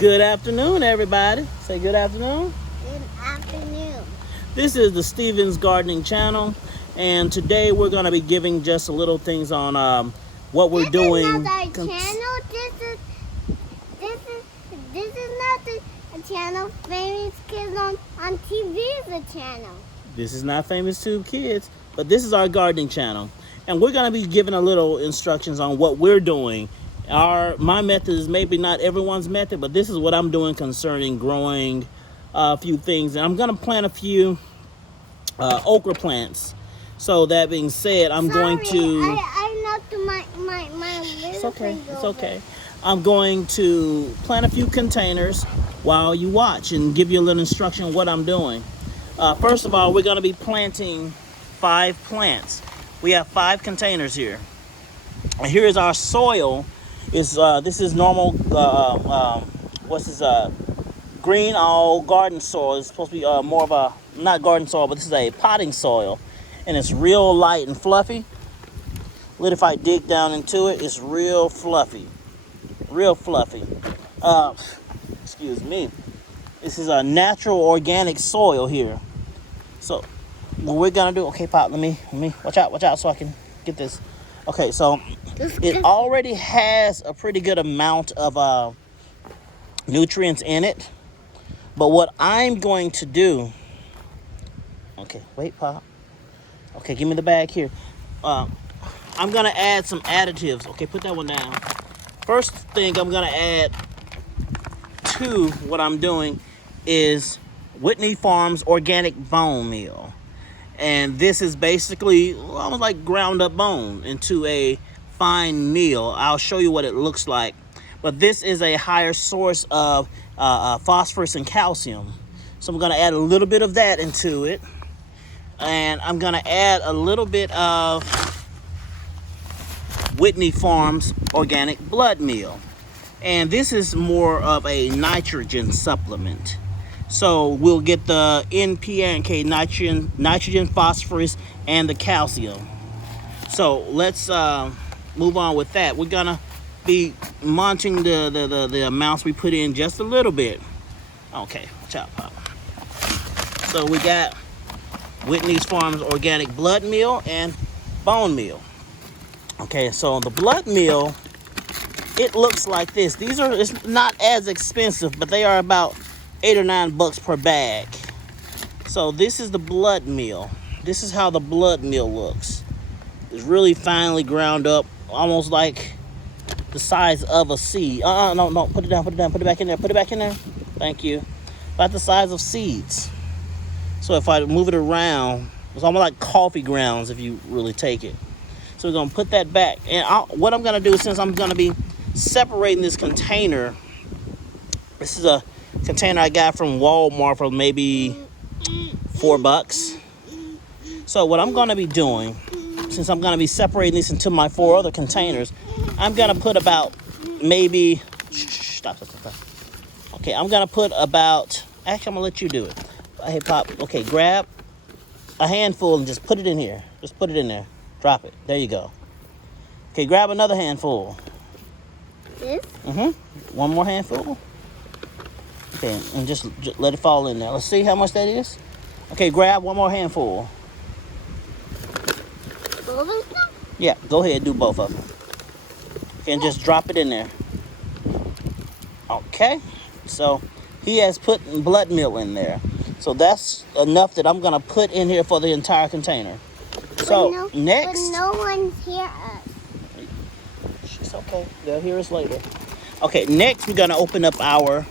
Good afternoon, everybody. Say good afternoon. Good afternoon. This is the Stevens Gardening Channel, and today we're going to be giving just a little things on what we're doing. This is not our channel. This is not a channel. Famous Kids on TV is a channel. This is not Famous Tube Kids, but this is our gardening channel, and we're going to be giving a little instructions on what we're doing. My method is maybe not everyone's method, but this is what I'm doing concerning growing a few things. And I'm going to plant a few okra plants. So that being said, I'm going to... I knocked my little It's okay. finger It's over. okay. I'm going to plant a few containers while you watch and give you a little instruction on what I'm doing. First of all, we're going to be planting 5 plants. We have 5 containers here. And here is our soil. This is normal, green all garden soil. It's supposed to be more of a, not garden soil, but this is a potting soil. And it's real light and fluffy. Look, if I dig down into it, it's real fluffy. Real fluffy. Excuse me. This is a natural organic soil here. So what we're gonna do, okay, Pop, let me, watch out so I can get this. Okay, so it already has a pretty good amount of nutrients in it. But what I'm going to do, okay, wait, Pop. Okay, give me the bag here. I'm gonna add some additives. Okay, put that one down. First thing I'm gonna add to what I'm doing is Whitney Farms organic bone meal. And this is basically almost like ground up bone into a fine meal. I'll show you what it looks like. But this is a higher source of phosphorus and calcium. So I'm going to add a little bit of that into it. And I'm going to add a little bit of Whitney Farms organic blood meal. And this is more of a nitrogen supplement. So we'll get the NPK, nitrogen, phosphorus, and the calcium. So let's move on with that. We're gonna be monitoring the amounts we put in just a little bit. Okay, watch out, Pop. So we got Whitney's Farms organic blood meal and bone meal. Okay, so the blood meal, it looks like this. It's not as expensive, but they are about $8 or $9 per bag. So this is the blood meal. This is how the blood meal looks. It's really finely ground up, almost like the size of a seed. No, put it down, put it back in there, Thank you. About the size of seeds. So if I move it around, it's almost like coffee grounds if you really take it. So we're gonna put that back. And what I'm gonna do, since I'm gonna be separating this container, this is a container I got from Walmart for maybe $4. So what I'm gonna be doing, since I'm gonna be separating this into my 4 other containers, I'm gonna put about maybe, stop. Okay, I'm gonna put about, actually I'm gonna let you do it. Hey, Pop, okay, grab a handful and just put it in here. Just put it in there, drop it, there you go. Okay, grab another handful. This? One more handful. Okay, and just let it fall in there. Let's see how much that is. Okay, grab one more handful. Both of them? Yeah, go ahead, do both of them. Okay, and just drop it in there. Okay, so he has put blood meal in there. So that's enough that I'm gonna put in here for the entire container. So next. But no one's hear us. It's okay, they'll hear us later. Okay, next we're gonna open up our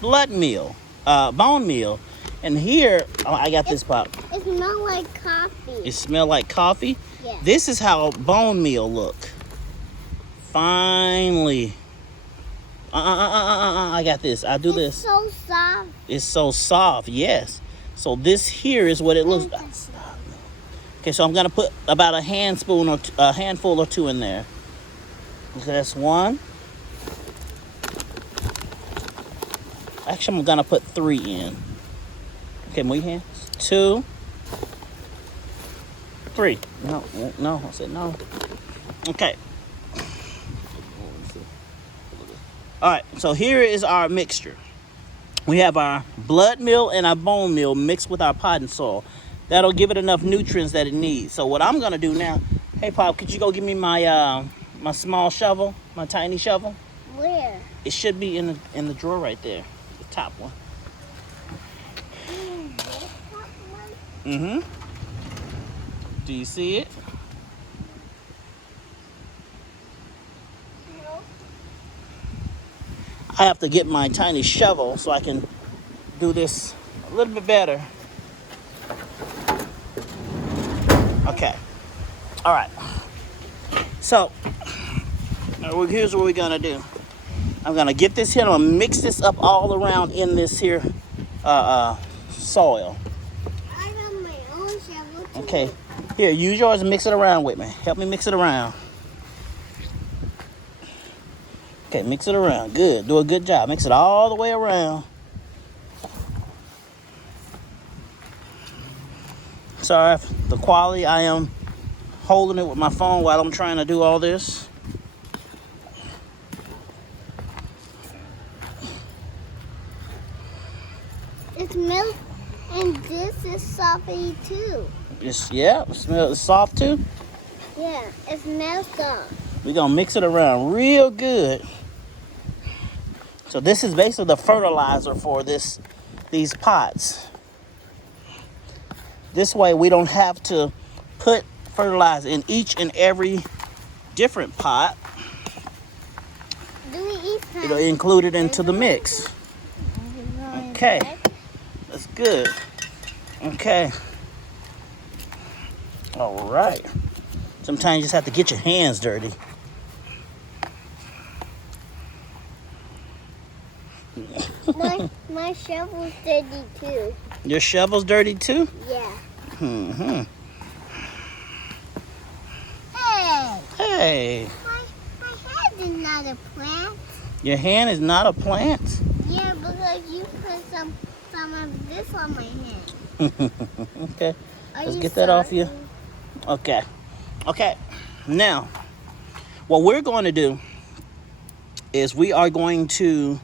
blood meal, bone meal. And here, I got this, Pop. It smells like coffee. It smells like coffee? Yeah. This is how bone meal look. Finally. I got this. I'll do this. It's so soft. It's so soft, yes. So this here is what it looks like. Okay, so I'm gonna put about a handful or 2 in there. Okay, that's 1. Actually, I'm gonna put 3 in. Okay, move your hands. 2, 3. No, I said no. Okay. All right, so here is our mixture. We have our blood meal and our bone meal mixed with our potting soil. That'll give it enough nutrients that it needs. So what I'm gonna do now, hey Pop, could you go give me my my small shovel, my tiny shovel? Where? It should be in the drawer right there, the top one. This top one? Mm-hmm. Do you see it? No. I have to get my tiny shovel so I can do this a little bit better. Okay. All right. So, here's what we're gonna do. I'm gonna get this here. I'm gonna mix this up all around in this here soil. I have my own shovel too. Okay. Here, use yours and mix it around with me. Help me mix it around. Okay, mix it around. Good. Do a good job. Mix it all the way around. Sorry for the quality. I am holding it with my phone while I'm trying to do all this. It's milk, and this is softly too. Yeah, it's soft too. Yeah, it smells soft. We're gonna mix it around real good. So this is basically the fertilizer for these pots. This way we don't have to put fertilizer in each and every different pot. Do we eat pie? It'll include it into the mix. Okay. That's good. Okay. All right. Sometimes you just have to get your hands dirty. My shovel's dirty too. Your shovel's dirty too? Yeah. Mm-hmm. Hey! Hey, My head is not a plant. your hand is not a plant? Yeah, because you put some of this on my hand. Okay. Are Let's you get that off sorry? you. Okay. Okay. Now, what we're going to do is we are going to,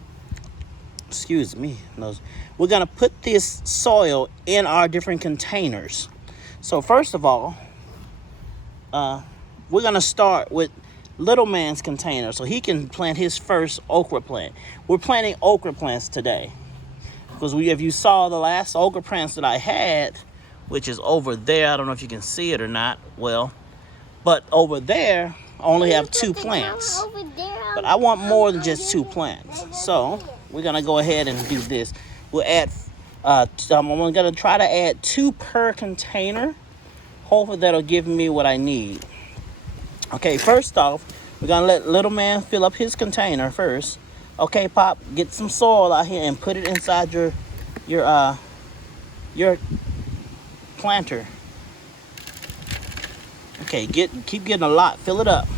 excuse me, we're going to put this soil in our different containers. So first of all, we're going to start with little man's container so he can plant his first okra plant. We're planting okra plants today because if you saw the last okra plants that I had, which is over there, I don't know if you can see it or not, well, but over there I only have 2 plants, but I want more than just 2 plants. So we're gonna go ahead and do this. We'll add I'm gonna try to add 2 per container. Hopefully that'll give me what I need. Okay, first off, we're gonna let little man fill up his container first. Okay, Pop, get some soil out here and put it inside your planter. Okay, keep getting a lot. Fill it up.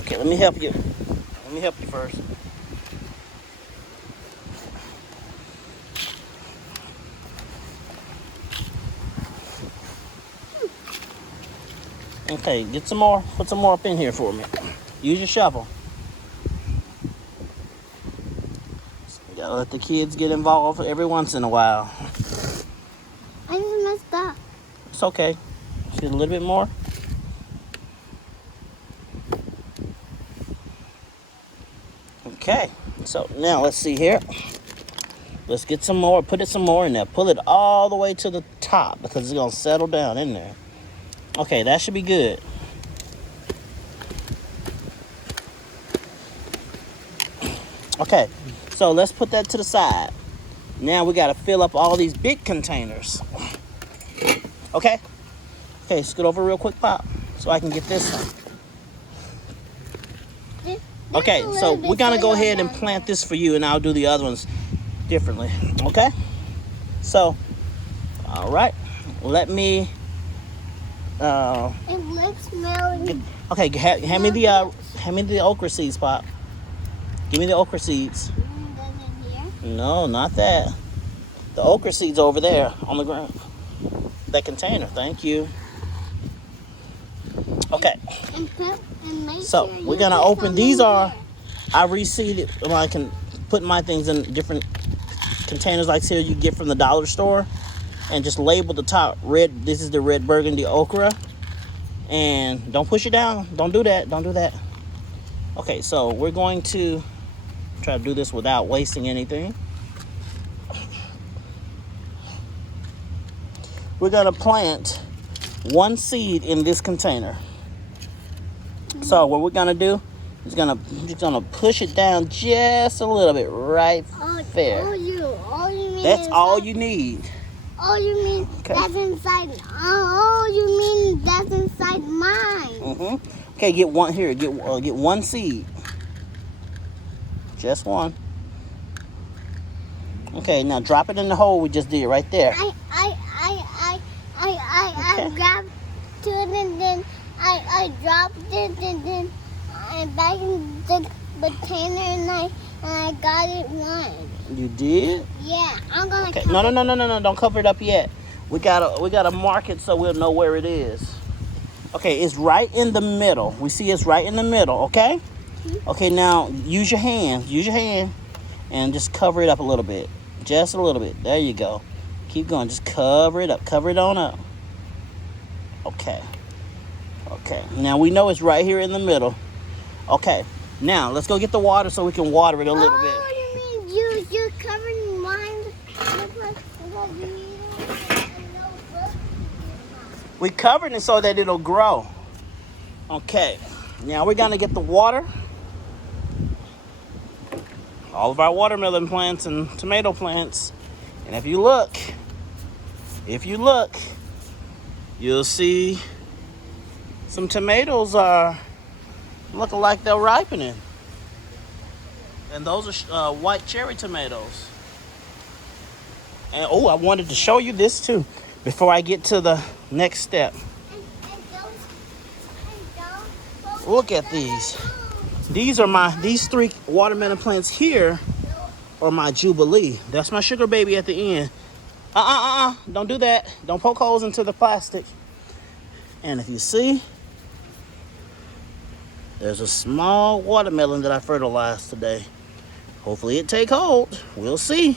Okay, let me help you. Let me help you first. Okay, get some more. Put some more up in here for me. Use your shovel. You gotta let the kids get involved every once in a while. I just messed up. It's okay. Just get a little bit more. Okay, so now let's see here. Let's get some more, put it some more in there. Pull it all the way to the top because it's gonna settle down in there. Okay, that should be good. Okay, so let's put that to the side. Now we gotta fill up all these big containers. Okay? Okay, scoot over real quick, Pop, so I can get this one. Okay, so we're gonna go ahead and plant this for you, and I'll do the other ones differently. Okay? So, all right, let me. It looks smelly. Okay, hand me the okra seeds, Pop. Give me the okra seeds. No, not that. The okra seeds over there on the ground. That container. Thank you. Okay. And make So sure we're you gonna put open. some These in are, there. I reseeded. Well, I can put my things in different containers like here you get from the dollar store, and just label the top red. This is the red burgundy okra, and don't push it down. Don't do that. Don't do that. Okay, so we're going to try to do this without wasting anything. We're gonna plant one seed in this container. So what we're gonna do is just gonna push it down just a little bit right there. All you mean That's is all that, you need. all you mean Okay. that's inside. All you mean that's inside mine. Okay, get one here. Get one seed. Just one. Okay, now drop it in the hole we just did right there. I grabbed to it and then I dropped it and then I back in the container and I got it one. You did? Yeah, I'm gonna. Okay. No. Don't cover it up yet. We gotta mark it so we'll know where it is. Okay, it's right in the middle. We see it's right in the middle. Okay. Okay. Now use your hand. Use your hand, and just cover it up a little bit. Just a little bit. There you go. Keep going. Just cover it up. Cover it on up. Okay. Okay. Now we know it's right here in the middle. Okay. Now let's go get the water so we can water it a little bit. Oh, you mean you're covering mine because you need it and no book. We covered it so that it'll grow. Okay. Now we're gonna get the water. All of our watermelon plants and tomato plants. And if you look, you'll see some tomatoes are looking like they're ripening. And those are white cherry tomatoes. And oh, I wanted to show you this too before I get to the next step. Look at these. These three watermelon plants here are my Jubilee. That's my sugar baby at the end. Don't do that. Don't poke holes into the plastic. And if you see, there's a small watermelon that I fertilized today. Hopefully it take hold. We'll see.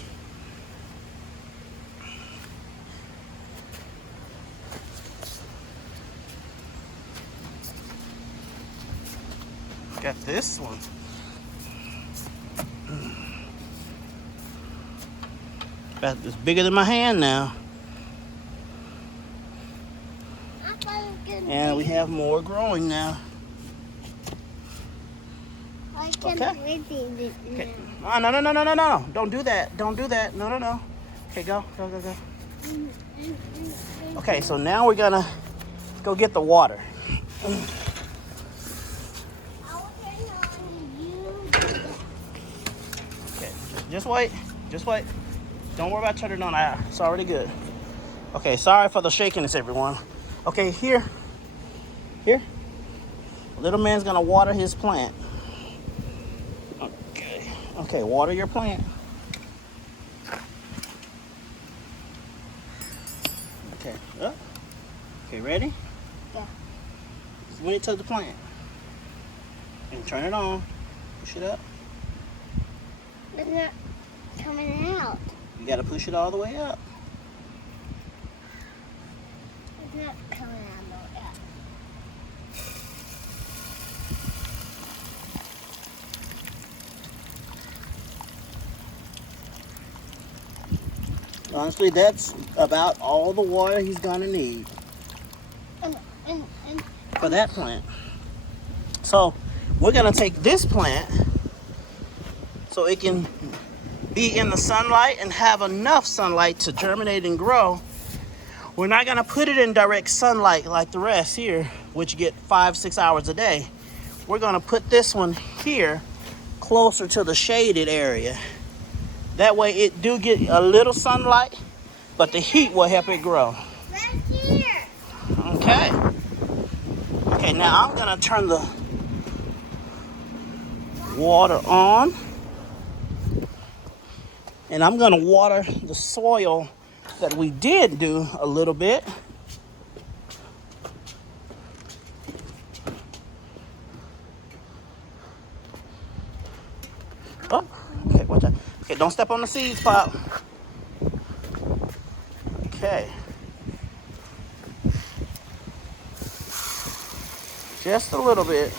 Got this one. It's bigger than my hand now. And we have more growing now. I can Okay. read it. Okay. Oh, no. Don't do that. Don't do that. No. Okay, go. Okay, so now we're gonna go get the water. Okay, just wait. Don't worry about turning it on. It's already good. Okay, sorry for the shakiness, everyone. Okay, here. Little man's gonna water his plant. Okay, water your plant. Okay, up. Okay, ready? Yeah. Swing it to the plant. And turn it on. Push it up. It's not coming out. You gotta push it all the way up. It's not coming out no way up. Honestly, that's about all the water he's gonna need And for that plant. So we're gonna take this plant so it can be in the sunlight and have enough sunlight to germinate and grow. We're not gonna put it in direct sunlight like the rest here, which get 5-6 hours a day. We're gonna put this one here closer to the shaded area. That way it do get a little sunlight, but the heat will help it grow. right here. Okay. Okay, now I'm gonna turn the water on. And I'm gonna water the soil that we did do a little bit. Oh, okay, watch out. Okay, don't step on the seeds, Pop. Okay. Just a little bit.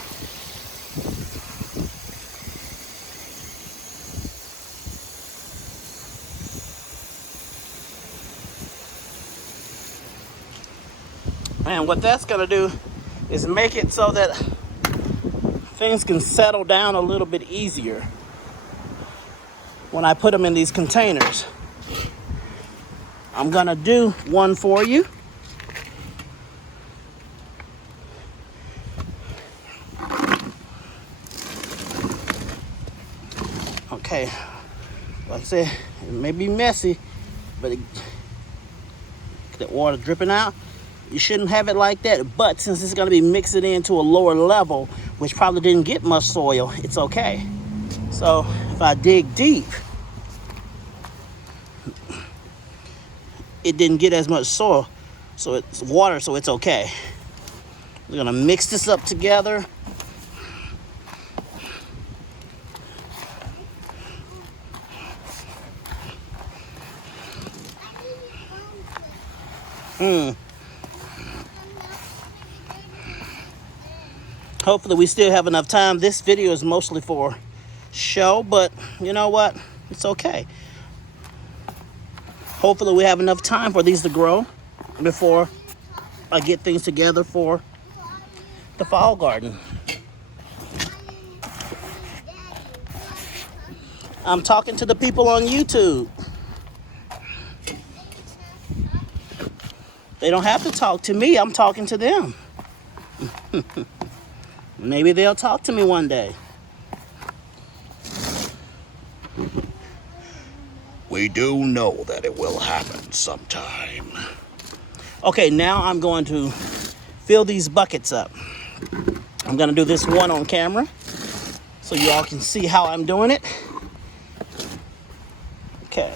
And what that's gonna do is make it so that things can settle down a little bit easier when I put them in these containers. I'm gonna do one for you. Okay, like I said, it may be messy, but the water dripping out. You shouldn't have it like that, but since it's gonna be mixing into a lower level, which probably didn't get much soil, it's okay. So if I dig deep, it didn't get as much soil, so it's water, so it's okay. We're gonna mix this up together. Hopefully we still have enough time. This video is mostly for show, but you know what? It's okay. Hopefully we have enough time for these to grow before I get things together for the fall garden. I'm talking to the people on YouTube. They don't have to talk to me. I'm talking to them. Maybe they'll talk to me one day. We do know that it will happen sometime. Okay, now I'm going to fill these buckets up. I'm gonna do this one on camera so you all can see how I'm doing it. Okay.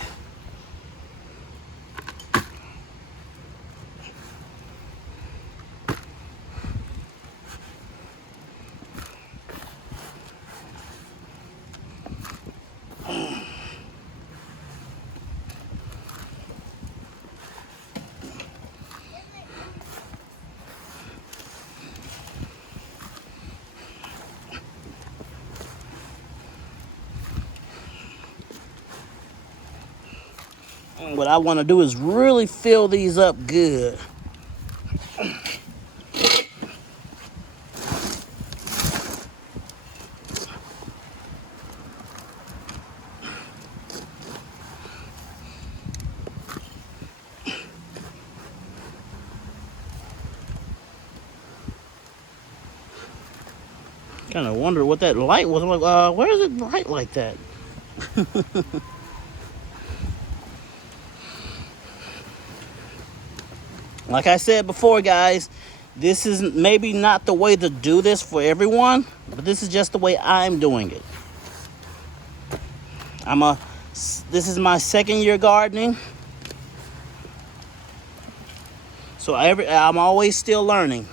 And what I want to do is really fill these up good. Kind of wonder what that light was. I'm like, where is it light like that? Like I said before, guys, this is maybe not the way to do this for everyone, but this is just the way I'm doing it. This is my second year gardening, so I'm always still learning.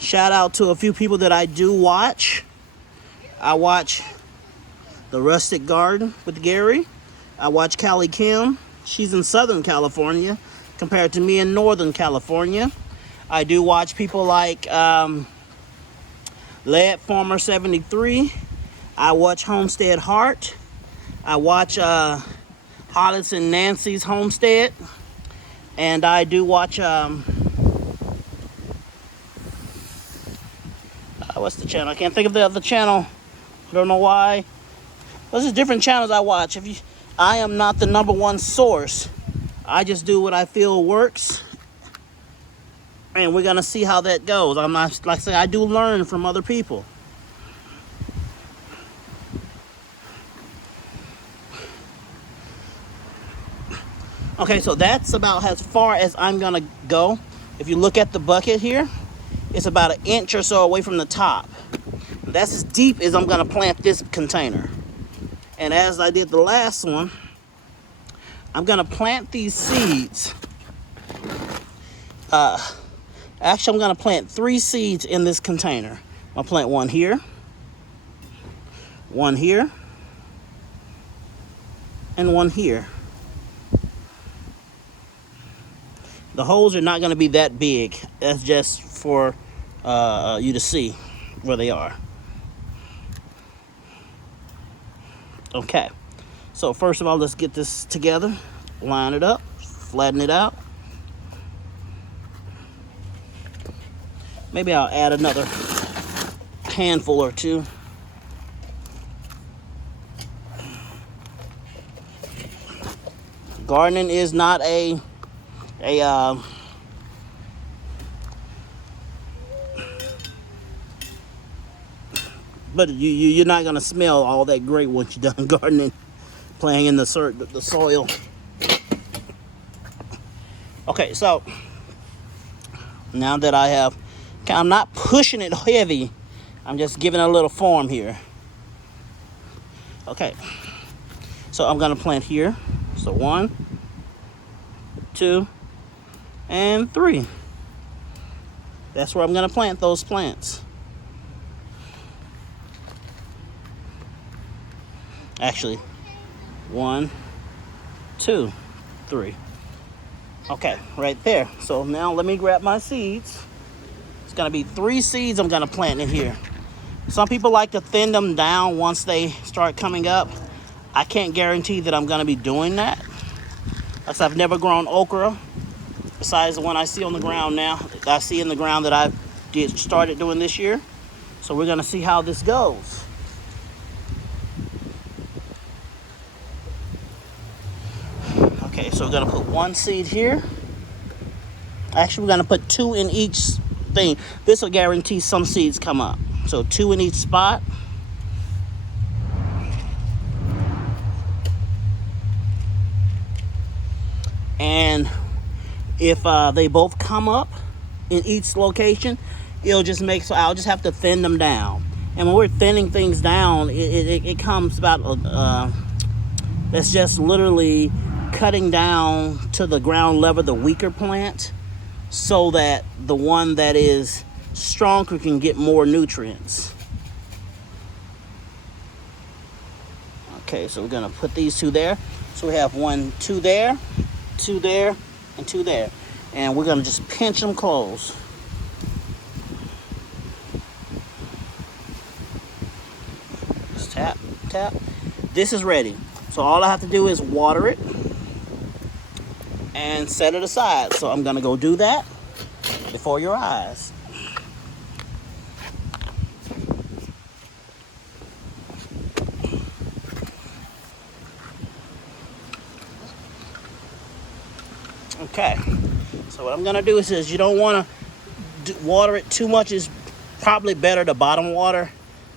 Shout out to a few people that I do watch. I watch The Rustic Garden with Gary. I watch Callie Kim. She's in Southern California compared to me in Northern California. I do watch people like Lead Farmer 73. I watch Homestead Heart. I watch Hollis and Nancy's Homestead. And I do watch what's the channel? I can't think of the other channel. I don't know why. Those are different channels I watch. I am not the #1 source. I just do what I feel works. And we're gonna see how that goes. I'm not, like I say, I do learn from other people. Okay, so that's about as far as I'm gonna go. If you look at the bucket here, it's about 1 inch or so away from the top. That's as deep as I'm gonna plant this container. And as I did the last one, I'm gonna plant these seeds. Actually, I'm gonna plant 3 seeds in this container. I'll plant one here, and one here. The holes are not going to be that big. That's just for you to see where they are. Okay, so first of all, let's get this together. Line it up, flatten it out. Maybe I'll add another handful or two. Gardening is not but you're not gonna smell all that great once you're done gardening, playing in the soil. Okay, so now that I have, I'm not pushing it heavy, I'm just giving it a little form here. Okay, so I'm gonna plant here. So 1, 2, and 3. That's where I'm gonna plant those plants. Actually, 1, 2, 3. Okay, right there. So now let me grab my seeds. It's gonna be 3 seeds I'm gonna plant in here. Some people like to thin them down once they start coming up. I can't guarantee that I'm gonna be doing that, because I've never grown okra besides the one I see on the ground now. I see in the ground that I started doing this year. So we're gonna see how this goes. Okay, so we're gonna put 1 seed here. Actually, we're gonna put 2 in each thing. This will guarantee some seeds come up. So 2 in each spot. And if they both come up in each location, it'll just make, so I'll just have to thin them down. And when we're thinning things down, it comes about, that's just literally cutting down to the ground level the weaker plant, so that the one that is stronger can get more nutrients. Okay, so we're gonna put these 2 there. So we have 1, 2 there, 2 there, and 2 there. And we're gonna just pinch them close. Just tap, tap. This is ready. So all I have to do is water it and set it aside. So I'm gonna go do that before your eyes. Okay, so what I'm gonna do is you don't want to water it too much. Is probably better to bottom water,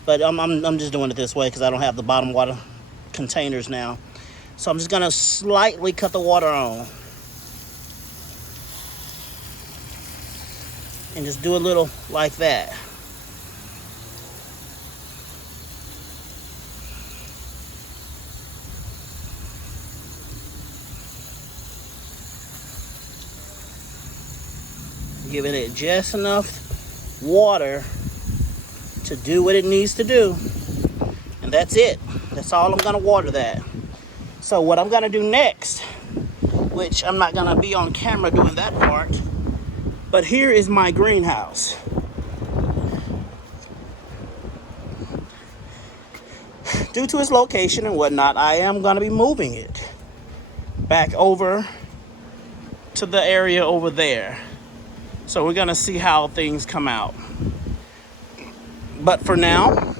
but I'm just doing it this way because I don't have the bottom water containers now. So I'm just gonna slightly cut the water on and just do a little like that. Giving it just enough water to do what it needs to do. And that's it. That's all I'm gonna water that. So what I'm gonna do next, which I'm not gonna be on camera doing that part, but here is my greenhouse. Due to its location and whatnot, I am gonna be moving it back over to the area over there. So we're gonna see how things come out. But for now,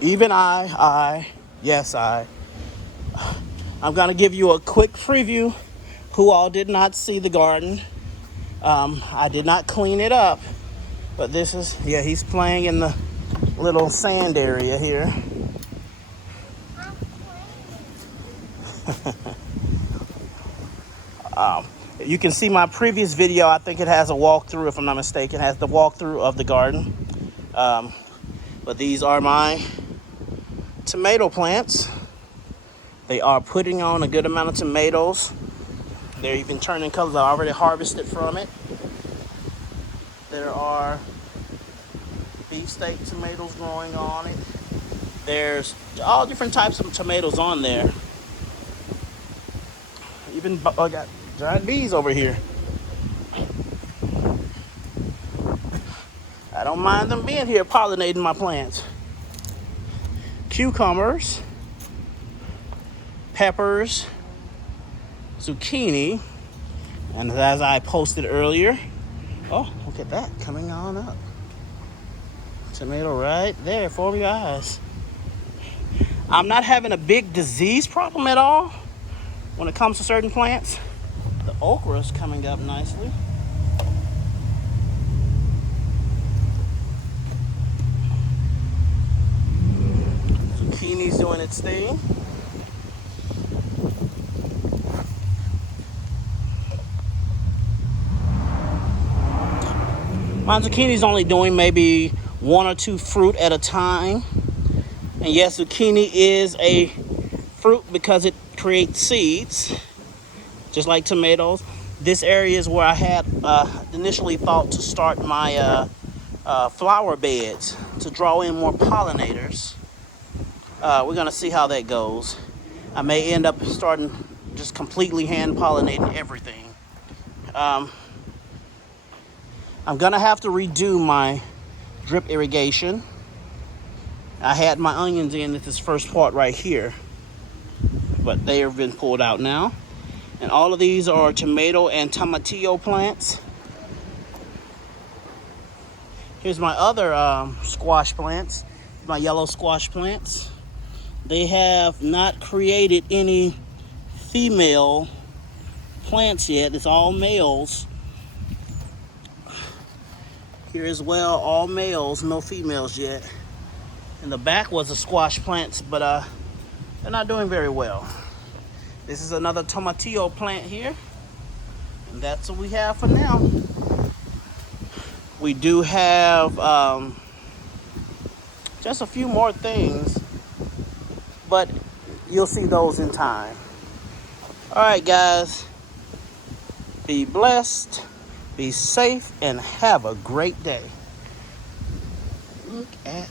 even I'm gonna give you a quick preview. Who all did not see the garden. I did not clean it up, but this is, yeah, he's playing in the little sand area here. You can see my previous video. I think it has a walkthrough, if I'm not mistaken. It has the walkthrough of the garden. But these are my tomato plants. They are putting on a good amount of tomatoes. They're even turning colors. I already harvested from it. There are beefsteak tomatoes growing on it. There's all different types of tomatoes on there. Even I got giant bees over here. I don't mind them being here pollinating my plants. Cucumbers, peppers, zucchini, and as I posted earlier, oh, look at that coming on up. Tomato right there for your eyes. I'm not having a big disease problem at all when it comes to certain plants. The okra is coming up nicely. Zucchini's doing its thing. My zucchini's only doing maybe 1 or 2 fruit at a time. And yes, zucchini is a fruit because it creates seeds, just like tomatoes. This area is where I had initially thought to start my flower beds to draw in more pollinators. We're gonna see how that goes. I may end up starting just completely hand pollinating everything. I'm gonna have to redo my drip irrigation. I had my onions in at this first part right here, but they have been pulled out now. And all of these are tomato and tomatillo plants. Here's my other squash plants, my yellow squash plants. They have not created any female plants yet. It's all males. Here as well, all males, no females yet. In the back was the squash plants, but they're not doing very well. This is another tomatillo plant here, and that's what we have for now. We do have just a few more things, but you'll see those in time. All right, guys, be blessed, be safe, and have a great day. Look at